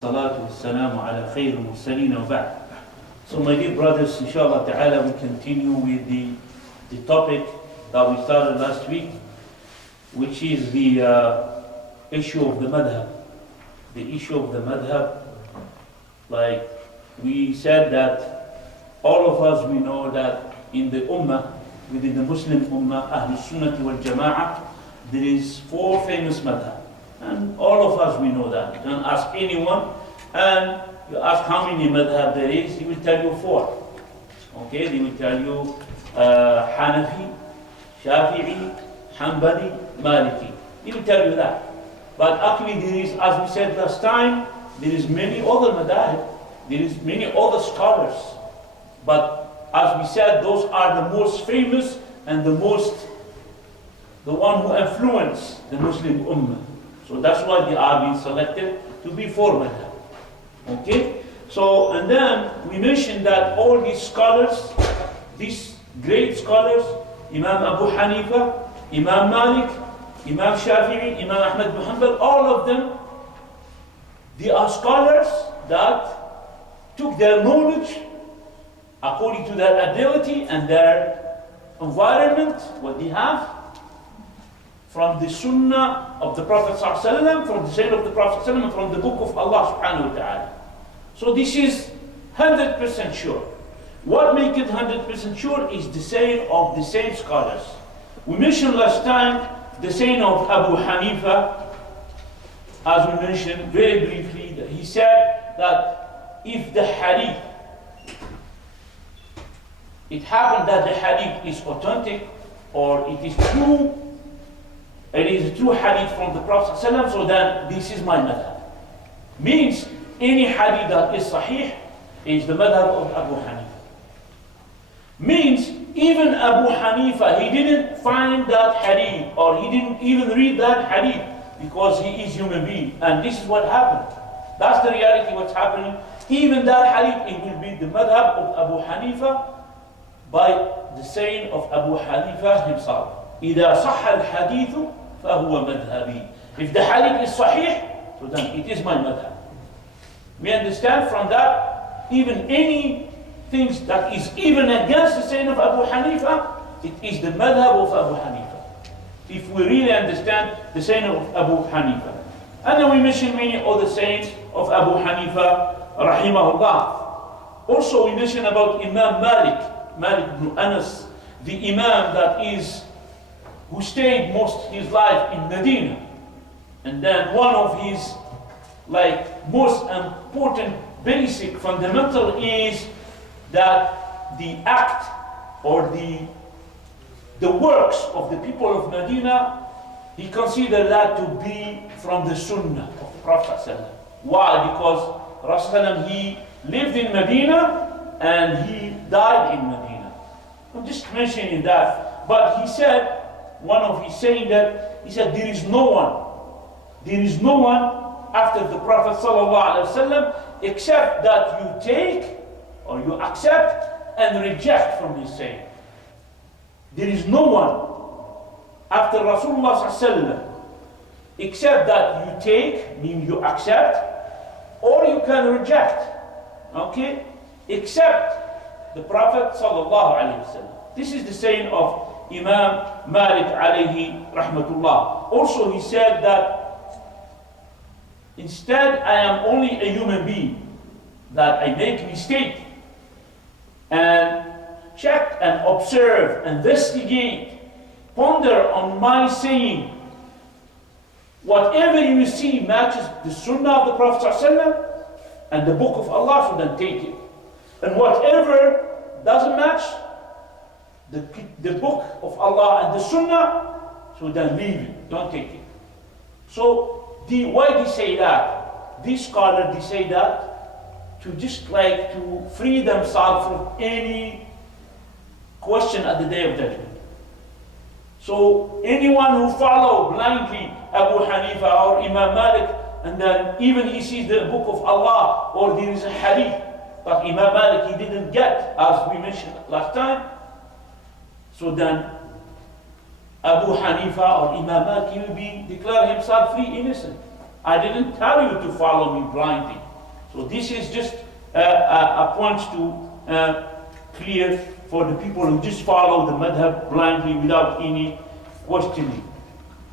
Salatu wassalamu ala khairul mursaleen wa ba'd. So my dear brothers, inshallah ta'ala, we continue with the topic that we started last week, which is the issue of the madhab. The issue of the madhab, like we said that all of us, we know that in the ummah, within the Muslim ummah, Ahlul Sunnah wal Jama'ah, there is 4 famous madhab. And all of us, we know that. You can ask anyone, and you ask how many madhab there is, he will tell you 4. Okay, they will tell you Hanafi, Shafi'i, Hanbali, Maliki. He will tell you that. But actually there is, as we said last time, there is many other madhab, there is many other scholars. But as we said, those are the most famous and the one who influenced the Muslim ummah. So that's why they are being selected to be 4 madhab. Okay? So, and then we mentioned that all these scholars, these great scholars, Imam Abu Hanifa, Imam Malik, Imam Shafi'i, Imam Ahmad bin Hanbal, all of them, they are scholars that took their knowledge according to their ability and their environment, what they have, from the Sunnah of the Prophet ﷺ, from the saying of the Prophet ﷺ, from the book of Allah subhanahu wa ta'ala. So this is 100% sure. What makes it 100% sure is the saying of the same scholars. We mentioned last time the saying of Abu Hanifa, as we mentioned very briefly, that he said that if the hadith, it happened that the hadith is authentic or it is true, it is a true hadith from the Prophet ﷺ, so then this is my madhab. Means any hadith that is sahih is the madhab of Abu Hanifa. Means even Abu Hanifa, he didn't find that hadith or he didn't even read that hadith because he is human being. And this is what happened. That's the reality what's happening. Even that hadith, it will be the madhab of Abu Hanifa by the saying of Abu Hanifa himself. إذا صح الحديث فهو مذهبي. If the hadith is sahih, so then it is my madhab. We understand from that, even any things that is even against the saying of Abu Hanifa, it is the madhab of Abu Hanifa. If we really understand the saying of Abu Hanifa. And then we mention many other sayings of Abu Hanifa, rahimahullah. Also we mention about Imam Malik ibn Anas, the Imam that is who stayed most his life in Medina. And then one of his most important basic fundamental is that the act or the works of the people of Medina, he considered that to be from the Sunnah of the Prophet ﷺ. Why? Because Rasulullah he lived in Medina and he died in Medina. I'm just mentioning that. But he said, one of his saying that, he said, there is no one after the Prophet ﷺ except that you take or you accept and reject from his saying. There is no one after Rasulullah ﷺ except that you take, meaning you accept, or you can reject, okay, except the Prophet ﷺ. This is the saying of Imam Malik alayhi rahmatullah. Also he said that instead I am only a human being, that I make mistake and check and observe, investigate, ponder on my saying. Whatever you see matches the Sunnah of the Prophet ﷺ and the Book of Allah, so then take it. And whatever doesn't match the Book of Allah and the Sunnah, so then leave it, don't take it. So why they say that? These scholars, they say that to just to free themselves from any question at the Day of Judgment. So anyone who follow blindly Abu Hanifa or Imam Malik, and then even he sees the Book of Allah or there is a hadith that Imam Malik he didn't get, as we mentioned last time, so then Abu Hanifa or Imam Malik will declare himself free innocent. I didn't tell you to follow me blindly. So this is just a point to clear for the people who just follow the madhab blindly without any questioning.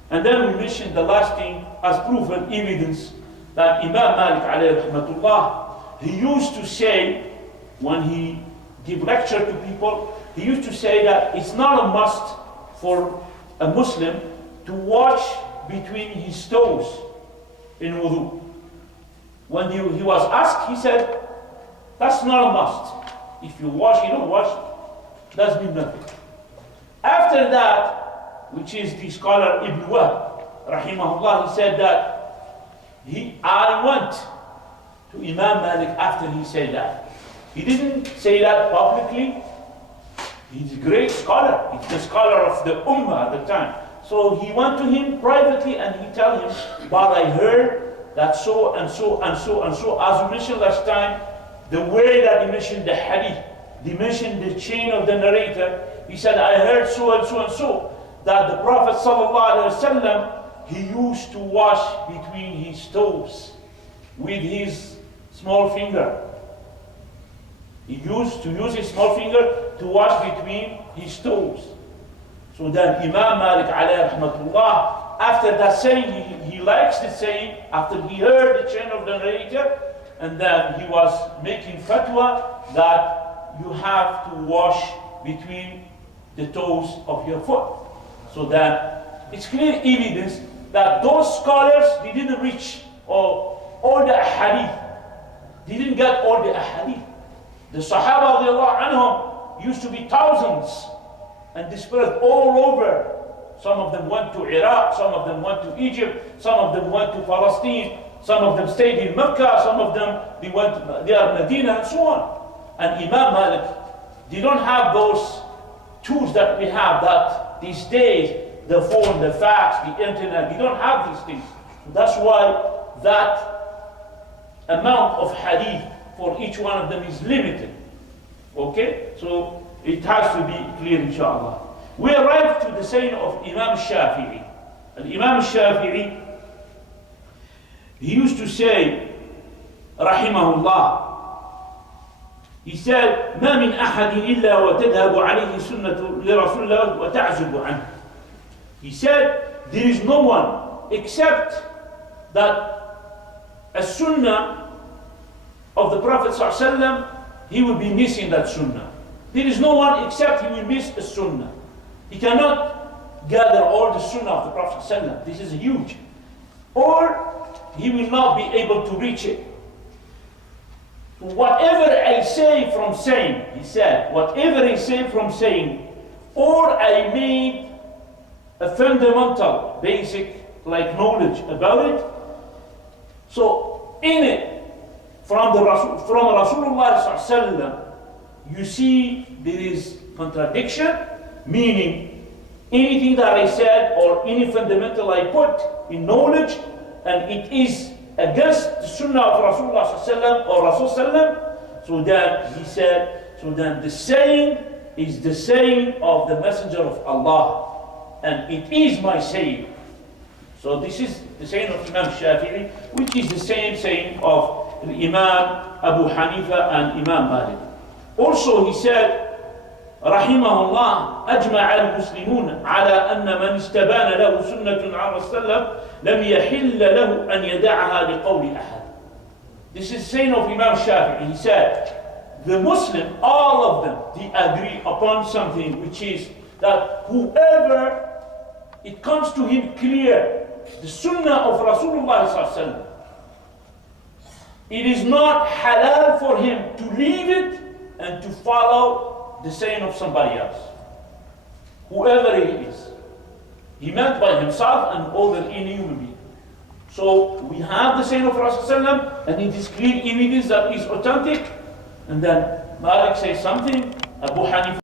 And then we mentioned the last thing as proof and evidence that Imam Malik alayhi rahmatullah, he used to say when he give lecture to people, he used to say that it's not a must for a Muslim to wash between his toes in wudu. When he was asked, he said, that's not a must. If you wash, you don't wash, doesn't mean nothing. After that, which is the scholar Ibn Wahb, rahimahullah, he said that I went to Imam Malik after he said that. He didn't say that publicly. He's a great scholar. He's the scholar of the Ummah at the time. So he went to him privately and he told him, but I heard that so and so and so and so. As we mentioned last time, the way that he mentioned the hadith, he mentioned the chain of the narrator. He said, I heard so and so and so, that the Prophet ﷺ, he used to wash between his toes with his small finger. He used to use his small finger to wash between his toes. So then Imam Malik alayhi rahmatullah, after that saying, he likes the saying, after he heard the chain of the narrator, and then he was making fatwa that you have to wash between the toes of your foot. So that it's clear evidence that those scholars, they didn't reach all the ahadith. They didn't get all the ahadith. The Sahaba radiallahu anhum used to be thousands and dispersed all over. Some of them went to Iraq, some of them went to Egypt, some of them went to Palestine, some of them stayed in Mecca, some of them they are Medina, and so on. And Imam Malik, they don't have those tools that we have that these days, the phone, the fax, the internet, they don't have these things. That's why that amount of hadith for each one of them is limited. Okay? So it has to be clear, inshallah. We arrived to the saying of Imam Shafi'i. And Imam Shafi'i, he used to say, rahimahullah, he said, ما من أحد إلا وتذهب عليه سنة لرسول الله وتعزب عنه. He said, there is no one except that a sunnah of the Prophet ﷺ, he will be missing that sunnah. There is no one except he will miss a sunnah. He cannot gather all the sunnah of the Prophet ﷺ. This is huge. Or he will not be able to reach it. Whatever I say from saying, he said, whatever I say from saying, or I made a fundamental, basic, like knowledge about it. So in it, from Rasulullah ﷺ, you see there is contradiction, meaning anything that I said or any fundamental I put in knowledge, and it is against the sunnah of Rasulullah ﷺ or Rasul ﷺ, so then he said, so then the saying is the saying of the Messenger of Allah, and it is my saying. So this is the saying of Imam Shafi'i, which is the same saying of Imam Abu Hanifa and Imam Malik. Also he said, رحمه الله أجمع المسلمون على أن من استبان له سنة عن رسول الله لم يحل له أن يدعها لقول أحد. This is saying of Imam Shafi'i. He said, the Muslim, all of them, they agree upon something, which is that whoever it comes to him clear, the sunnah of Rasulullah sallallahu alaihi wasallam, it is not halal for him to leave it and to follow the saying of somebody else. Whoever he is. He meant by himself and other any human being. So we have the saying of Rasulullah and it is clear evidence that is authentic. And then Malik says something, Abu Hanifa